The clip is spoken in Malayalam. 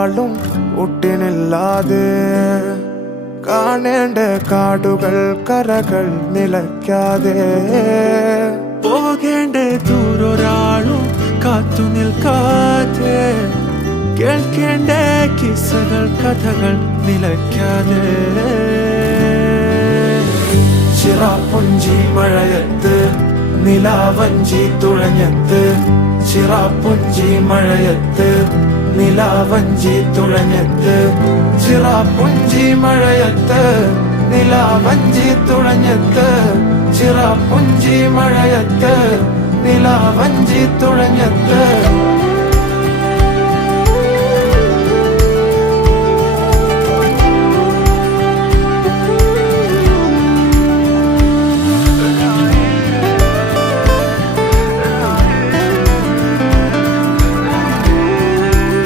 ഒരാളും ഒട്ടിനില്ലാതെ കാണേണ്ട കാടുകൾ കരകൾ നിലയ്ക്കാതെ പോകേണ്ട ദൂരൊരാളും കാത്തു നിൽക്കാതെ കേൾക്കേണ്ട കിസ്സകൾ കഥകൾ നിലയ്ക്കാതെ ചിറാപ്പുഞ്ചി മഴയത്ത് നിലാവഞ്ചി തുഴഞ്ഞത്ത് ചിറാപ്പുഞ്ചി മഴയത്ത് നിലാവഞ്ചി തുഴഞ്ഞത്ത് ചിറാപ്പുഞ്ചി മഴയത്ത് നിലാവഞ്ചി തുഴഞ്ഞത്ത് ചിറാപ്പുഞ്ചി മഴയത്ത് നിലാവഞ്ചി തുഴഞ്ഞത്ത്